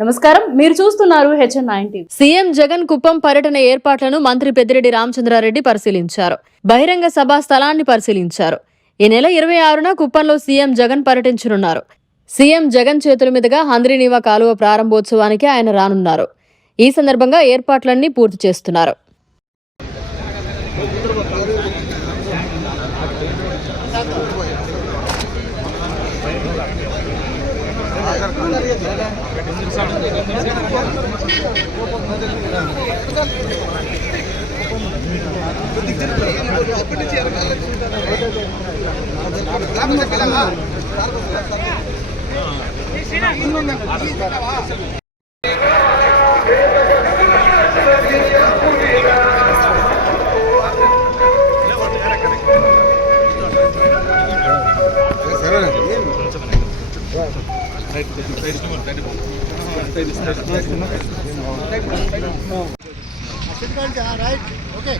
నమస్కారం, మీరు చూస్తున్నారు HN9 సీఎం జగన్ కుప్పం పర్యటన ఏర్పాట్లను మంత్రి పెద్దిరెడ్డి రామచంద్రారెడ్డి పరిశీలించారు. బహిరంగ సభా స్థలాన్ని పరిశీలించారు. ఈ నెల 26న కుప్పంలో సీఎం జగన్ పర్యటించనున్నారు. సీఎం జగన్ చేతుల మీదుగా హంద్రీనీవా కాలువ ప్రారంభోత్సవానికి ఆయన రానున్నారు. ఈ సందర్భంగా ఏర్పాట్లన్నీ పూర్తి చేస్తున్నారు. Right, okay.